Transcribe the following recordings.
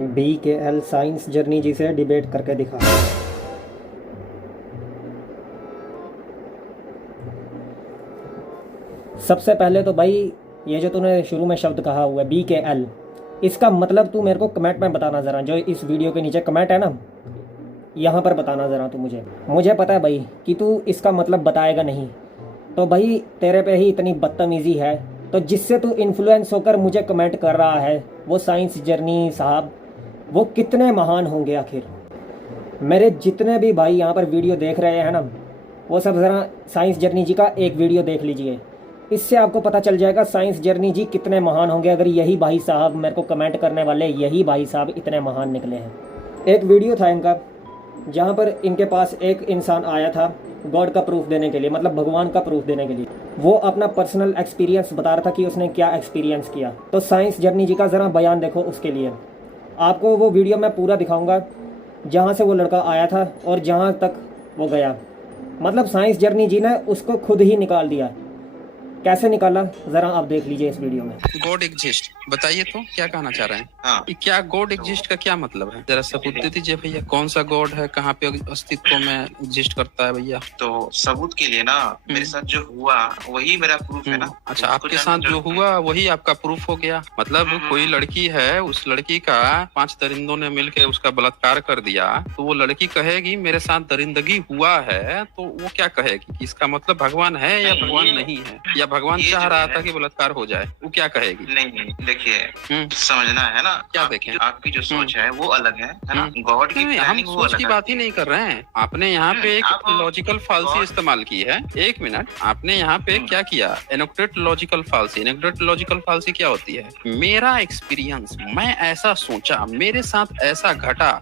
BKL science journey जी से debate करके दिखा। सबसे पहले तो भाई ये जो तूने शुरू में शब्द कहा हुआ है BKL, इसका मतलब तू मेरे को कमेंट में बताना ज़रा, जो इस वीडियो के नीचे कमेंट है ना, यहाँ पर बताना ज़रा तू मुझे पता है भाई कि तू इसका मतलब बताएगा नहीं। तो भाई तेरे पे ही इतनी बदतमीज़ी है, तो जिससे तू इन्फ्लुएंस होकर मुझे कमेंट कर रहा है वो साइंस जर्नी साहब, वो कितने महान होंगे आखिर। मेरे जितने भी भाई यहाँ पर वीडियो देख रहे हैं ना, वो सब ज़रा साइंस जर्नी जी का एक वीडियो देख लीजिए, इससे आपको पता चल जाएगा साइंस जर्नी जी कितने महान होंगे। अगर यही भाई साहब मेरे को कमेंट करने वाले, यही भाई साहब इतने महान निकले हैं। एक वीडियो था इनका जहाँ पर इनके पास एक इंसान आया था गॉड का प्रूफ देने के लिए, मतलब भगवान का प्रूफ देने के लिए। वो अपना पर्सनल एक्सपीरियंस बता रहा था कि उसने क्या एक्सपीरियंस किया। तो साइंस जर्नी जी का ज़रा बयान देखो। उसके लिए आपको वो वीडियो मैं पूरा दिखाऊंगा, जहाँ से वो लड़का आया था और जहाँ तक वो गया। मतलब साइंस जर्नी जी ने उसको खुद ही निकाल दिया। कैसे निकाला ज़रा आप देख लीजिए इस वीडियो में। गॉड एग्जिस्ट, बताइए तो क्या कहना चाह रहे हैं? हाँ। क्या गॉड एग्जिस्ट का क्या मतलब है? जरा सबूत दे दीजिए भैया, कौन सा गॉड है, कहाँ पे अस्तित्व में एग्जिस्ट करता है भैया? तो सबूत के लिए ना मेरे साथ जो हुआ वही मेरा प्रूफ है ना। अच्छा, आपके साथ जो हुआ वही आपका प्रूफ हो गया। मतलब कोई लड़की है, उस लड़की का 5 दरिंदों ने मिलकर उसका बलात्कार कर दिया, तो वो लड़की कहेगी मेरे साथ दरिंदगी हुआ है, तो वो क्या कहेगी कि इसका मतलब भगवान है या भगवान नहीं है, या भगवान चाह रहा था कि बलात्कार हो जाए? वो क्या कहेगी? नहीं, देखिए समझना है ना। क्या देखें? आपकी जो सोच है वो अलग है ना। गॉड की हम सोच की बात ही नहीं कर रहे हैं। आपने यहाँ पे एक लॉजिकल फालसी इस्तेमाल की है। एक मिनट, आपने यहाँ पे क्या किया? एनोक्टेट लॉजिकल फालसी। एनोक्टेट लॉजिकल फालसी क्या होती है? मेरा एक्सपीरियंस, मैं ऐसा सोचा, मेरे साथ ऐसा घटा।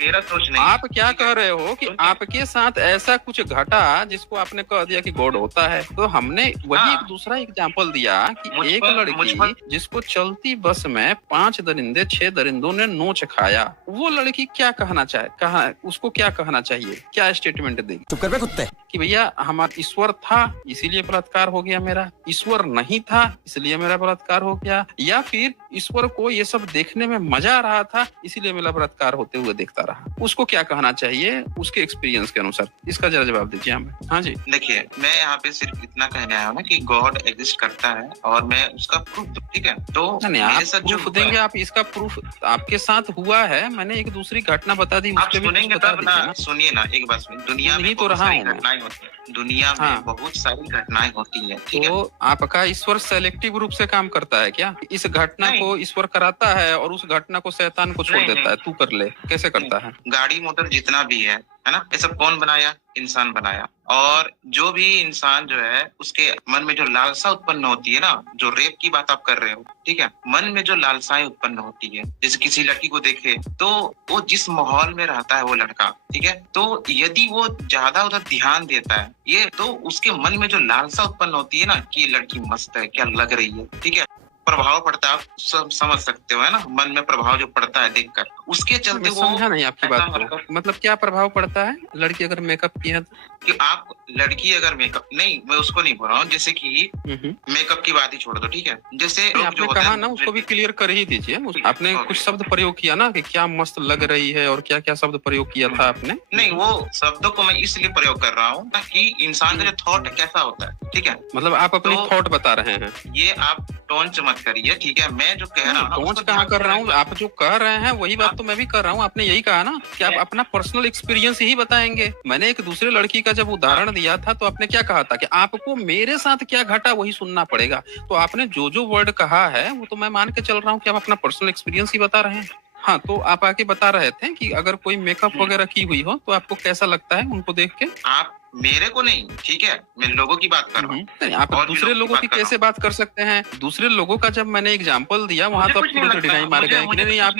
मेरा सोच नहीं। आप क्या कह रहे हो कि आपके साथ ऐसा कुछ घटा जिसको आपने कह दिया कि गॉड होता है। तो हमने वही एक दूसरा एग्जांपल दिया कि एक लड़की जिसको चलती बस में 5 दरिंदे 6 दरिंदों ने नोच खाया, वो लड़की क्या कहना चाहे, उसको क्या कहना चाहिए, क्या स्टेटमेंट देगी? चुप कर बे कुत्ते। कि भैया हमारा ईश्वर था इसीलिए बलात्कार हो गया मेरा, ईश्वर नहीं था इसलिए मेरा बलात्कार हो गया, या फिर ईश्वर को ये सब देखने में मजा आ रहा था इसीलिए मेरा बलात्कार होते हुए देखता रहा। उसको क्या कहना चाहिए उसके एक्सपीरियंस के अनुसार? इसका जरा जवाब दीजिए हमें। हाँ जी। देखिए, मैं यहाँ पे सिर्फ इतना कहने आया हूँ ना कि गॉड एग्जिस्ट करता है और मैं उसका प्रूफ दूं, ठीक है? तो मेरे साथ जो देंगे आप, इसका प्रूफ आपके साथ हुआ है। मैंने एक दूसरी घटना बता दी, आप सुनेंगे तब ना। सुनिए ना, एक बात सुनिए। दुनिया में तो रहा हूँ घटनाएं होती है, दुनिया में बहुत सारी घटनाएं होती है, ठीक है? तो आपका ईश्वर सेलेक्टिव रूप से काम करता है क्या? इस घटना को ईश्वर कराता है और उस घटना को शैतान को छोड़ देता है, तू कर ले, कैसे करता है? गाड़ी मोटर जितना भी है ना, ये सब कौन बनाया? इंसान बनाया। और जो भी इंसान जो है उसके मन में जो लालसा उत्पन्न होती है ना, जो रेप की बात आप कर रहे हो, ठीक है? मन में जो लालसाएं उत्पन्न होती है, जैसे किसी लड़की को देखे तो वो जिस माहौल में रहता है वो लड़का, ठीक है, तो यदि वो ज्यादा उधर ध्यान देता है ये, तो उसके मन में जो लालसा उत्पन्न होती है ना कि ये लड़की मस्त है, क्या लग रही है, ठीक है, प्रभाव पड़ता है। आप सब समझ सकते हो है ना, मन में प्रभाव जो पड़ता है देखकर, उसके चलते वो समझा नहीं आपकी बात को। मतलब क्या प्रभाव पड़ता है? लड़की अगर मेकअप की है कि आप लड़की अगर मेकअप नहीं, मैं उसको नहीं बोल रहा हूँ, जैसे कि मेकअप की बात ही छोड़ दो, ठीक है? जैसे आपने कहा ना, उसको भी क्लियर कर ही दीजिए। आपने कुछ शब्द प्रयोग किया ना कि क्या मस्त लग रही है, और क्या क्या शब्द प्रयोग किया था आपने? नहीं, वो शब्दों को मैं इसलिए प्रयोग कर रहा हूँ कि इंसान का जो थॉट कैसा होता है, ठीक है? मतलब आप अपनी थॉट बता रहे हैं। ये आप टोंच मत करिए, ठीक है? मैं जो कह रहा हूँ, टोंच कहाँ कर रहा हूँ? आप जो कह रहे हैं वही बात तो मैं भी कर रहा हूँ। आपने यही कहा ना कि आप अपना पर्सनल एक्सपीरियंस ही बताएंगे। मैंने एक दूसरे लड़की का जब उदाहरण दिया था तो आपने क्या कहा था कि आपको मेरे साथ क्या घटा वही सुनना पड़ेगा। तो आपने जो वर्ड कहा है वो तो मैं मान के चल रहा हूँ कि आप अपना पर्सनल एक्सपीरियंस ही बता रहे हैं। हाँ, तो आप आके बता रहे थे कि अगर कोई मेकअप वगैरह की हुई हो तो आपको कैसा लगता है उनको देख के? आप मेरे को नहीं, ठीक है, मैं लोगों की बात कर रहा हूँ। आप दूसरे लोगों की कैसे बात कर सकते हैं? दूसरे लोगों का जब मैंने एग्जांपल दिया वहां तो आप तुरंत डिनाई मार गए कि नहीं आप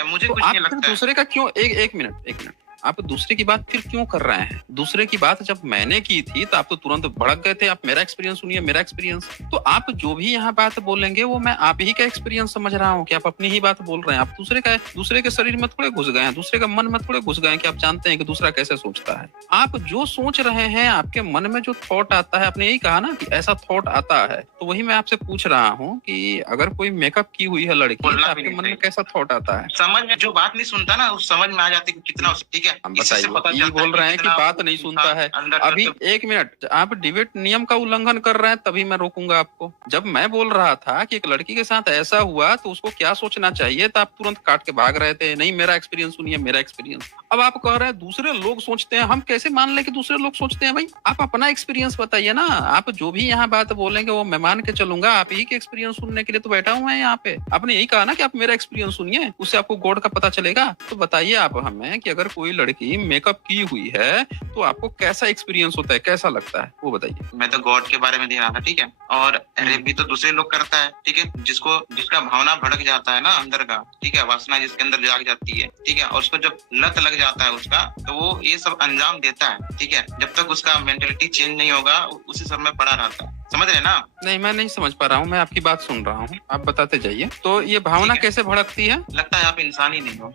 मुझे कुछ नहीं लगता। दूसरे का क्यों? एक मिनट, आप दूसरे की बात फिर क्यों कर रहे हैं? दूसरे की बात जब मैंने की थी तो आप तो तुरंत भड़क गए थे। आप मेरा एक्सपीरियंस सुनिए, मेरा एक्सपीरियंस। तो आप जो भी यहाँ बात बोलेंगे वो मैं आप ही का एक्सपीरियंस समझ रहा हूँ कि आप अपनी ही बात बोल रहे हैं। आप दूसरे के शरीर में थोड़े घुस गए हैं, दूसरे के मन में थोड़े घुस गए हैं कि आप जानते हैं कि दूसरा कैसे सोचता है। आप जो सोच रहे हैं, आपके मन में जो थॉट आता है, आपने यही कहा ना कि ऐसा थॉट आता है, तो वही मैं आपसे पूछ रहा हूँ कि अगर कोई मेकअप की हुई है लड़की तो आपके मन में कैसा थॉट आता है? समझ में जो बात नहीं सुनता ना, उस समझ में आ जाती है कितना, ठीक है। हम इससे पता बताइए, ये चलता बोल रहे हैं कि कितना बात नहीं सुनता है। अंदर अभी एक मिनट, आप डिबेट नियम का उल्लंघन कर रहे हैं, तभी मैं रोकूंगा आपको। जब मैं बोल रहा था कि एक लड़की के साथ ऐसा हुआ तो उसको क्या सोचना चाहिए, तो आप तुरंत काट के भाग रहे थे, नहीं मेरा एक्सपीरियंस सुनिए, मेरा एक्सपीरियंस। अब आप कह रहे हैं दूसरे लोग सोचते हैं। हम कैसे मान लें कि दूसरे लोग सोचते हैं? भाई आप अपना एक्सपीरियंस बताइए ना। आप जो भी यहाँ बात बोलेंगे वो मैं मान के चलूंगा। आप ही के एक्सपीरियंस सुनने के लिए तो बैठा हुआ है यहाँ पे। आपने यही कहा ना कि आप मेरा एक्सपीरियंस सुनिए, उससे आपको गॉड का पता चलेगा। तो बताइए आप हमें कि अगर कोई लड़की मेकअप की हुई है तो आपको कैसा एक्सपीरियंस होता है, कैसा लगता है, वो बताइए। मैं तो गॉड के बारे में दे रहा था, ठीक है। और रेप भी तो दूसरे लोग करता है, ठीक है। जिसका भावना भड़क जाता है ना अंदर का, ठीक है, वासना जिसके अंदर जाग जाती है, ठीक है, और उसको जब लत लग जाता है उसका, तो वो ये सब अंजाम देता है, ठीक है। जब तक उसका मेंटेलिटी चेंज नहीं होगा उसी सब में पड़ा रहता है। समझ रहे ना? नहीं, मैं नहीं समझ पा रहा हूँ। मैं आपकी बात सुन रहा हूँ, आप बताते जाइए। तो ये भावना कैसे भड़कती है? लगता है आप इंसान ही नहीं हो।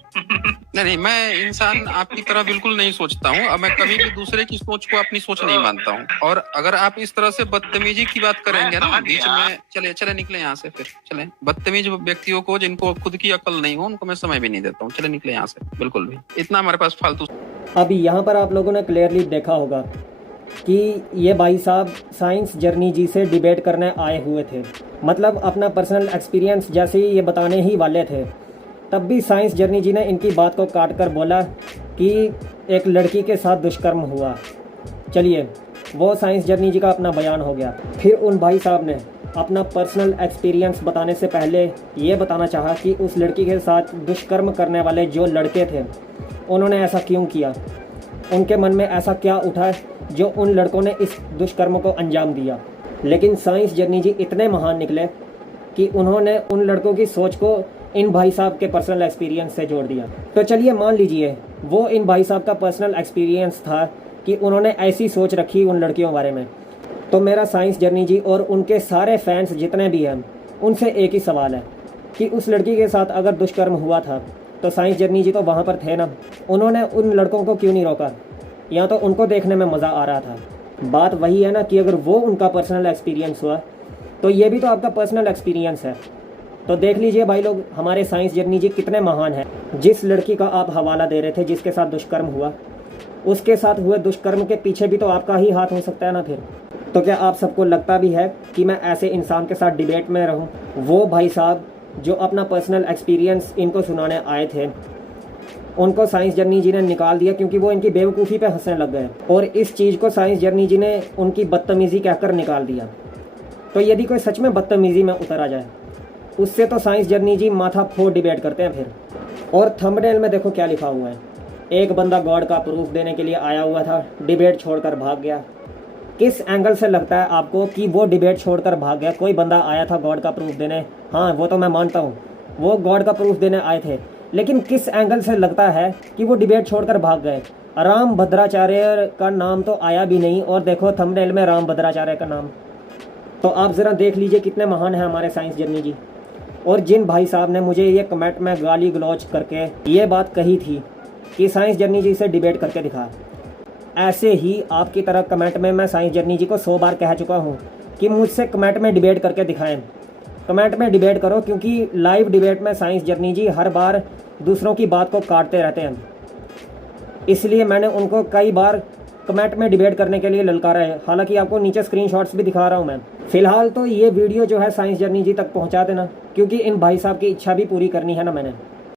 नहीं, मैं इंसान आपकी तरह बिल्कुल नहीं सोचता हूँ। अब मैं कभी भी दूसरे की सोच को अपनी सोच नहीं मानता हूँ। और अगर आप इस तरह से बदतमीजी की बात करेंगे ना बीच में, चले निकले यहाँ से, फिर चले। बदतमीज व्यक्तियों को, जिनको खुद की अकल नहीं हो, उनको मैं समय भी नहीं देता हूँ। चले निकले यहाँ से, बिल्कुल भी। इतना हमारे पास फालतू। अभी यहाँ पर आप लोगों ने क्लियरली देखा होगा कि ये भाई साहब साइंस जर्नी जी से डिबेट करने आए हुए थे। मतलब अपना पर्सनल एक्सपीरियंस जैसे ही ये बताने ही वाले थे, तब भी साइंस जर्नी जी ने इनकी बात को काट कर बोला कि एक लड़की के साथ दुष्कर्म हुआ। चलिए, वो साइंस जर्नी जी का अपना बयान हो गया। फिर उन भाई साहब ने अपना पर्सनल एक्सपीरियंस बताने से पहले ये बताना चाहा कि उस लड़की के साथ दुष्कर्म करने वाले जो लड़के थे, उन्होंने ऐसा क्यों किया, उनके मन में ऐसा क्या उठा जो उन लड़कों ने इस दुष्कर्म को अंजाम दिया। लेकिन साइंस जर्नी जी इतने महान निकले कि उन्होंने उन लड़कों की सोच को इन भाई साहब के पर्सनल एक्सपीरियंस से जोड़ दिया। तो चलिए मान लीजिए वो इन भाई साहब का पर्सनल एक्सपीरियंस था कि उन्होंने ऐसी सोच रखी उन लड़कियों के बारे में। तो मेरा साइंस जर्नी जी और उनके सारे फैंस जितने भी हैं, उनसे एक ही सवाल है कि उस लड़की के साथ अगर दुष्कर्म हुआ था तो साइंस जर्नी जी तो वहाँ पर थे ना, उन्होंने उन लड़कों को क्यों नहीं रोका? या तो उनको देखने में मज़ा आ रहा था। बात वही है ना कि अगर वो उनका पर्सनल एक्सपीरियंस हुआ तो ये भी तो आपका पर्सनल एक्सपीरियंस है। तो देख लीजिए भाई लोग, हमारे साइंस जर्नी जी कितने महान हैं। जिस लड़की का आप हवाला दे रहे थे जिसके साथ दुष्कर्म हुआ, उसके साथ हुए दुष्कर्म के पीछे भी तो आपका ही हाथ हो सकता है ना फिर। तो क्या आप सबको लगता भी है कि मैं ऐसे इंसान के साथ डिबेट में रहूं? वो भाई साहब जो अपना पर्सनल एक्सपीरियंस इनको सुनाने आए थे, उनको साइंस जर्नी जी ने निकाल दिया क्योंकि वो इनकी बेवकूफ़ी पे हंसने लग गए। और इस चीज़ को साइंस जर्नी जी ने उनकी बदतमीज़ी कहकर निकाल दिया। तो यदि कोई सच में बदतमीज़ी में उतर आ जाए, उससे तो साइंस जर्नी जी माथा फोड़ डिबेट करते हैं फिर। और थंबनेल में देखो क्या लिखा हुआ है, एक बंदा गॉड का प्रूफ देने के लिए आया हुआ था, डिबेट छोड़कर भाग गया। किस एंगल से लगता है आपको कि वो डिबेट छोड़कर भाग गया? कोई बंदा आया था गॉड का प्रूफ देने, हाँ वो तो मैं मानता हूँ, वो गॉड का प्रूफ देने आए थे, लेकिन किस एंगल से लगता है कि वो डिबेट छोड़कर भाग गए? राम भद्राचार्य का नाम तो आया भी नहीं, और देखो थंबनेल में राम भद्राचार्य का नाम। तो आप ज़रा देख लीजिए कितने महान हैं हमारे साइंस जर्नी जी। और जिन भाई साहब ने मुझे ये कमेंट में गाली गलौज करके ये बात कही थी कि साइंस जर्नी जी से डिबेट करके दिखा, ऐसे ही आपकी तरह कमेंट में मैं साइंस जर्नी जी को 100 बार कह चुका हूँ कि मुझसे कमेंट में डिबेट करके दिखाएं। कमेंट में डिबेट करो, क्योंकि लाइव डिबेट में साइंस जर्नी जी हर बार दूसरों की बात को काटते रहते हैं। इसलिए मैंने उनको कई बार कमेंट में डिबेट करने के लिए ललकारा है। हालांकि आपको नीचे स्क्रीनशॉट्स भी दिखा रहा हूं मैं। फिलहाल तो ये वीडियो जो है साइंस जर्नी जी तक पहुंचा देना, क्योंकि इन भाई साहब की इच्छा भी पूरी करनी है ना मैंने।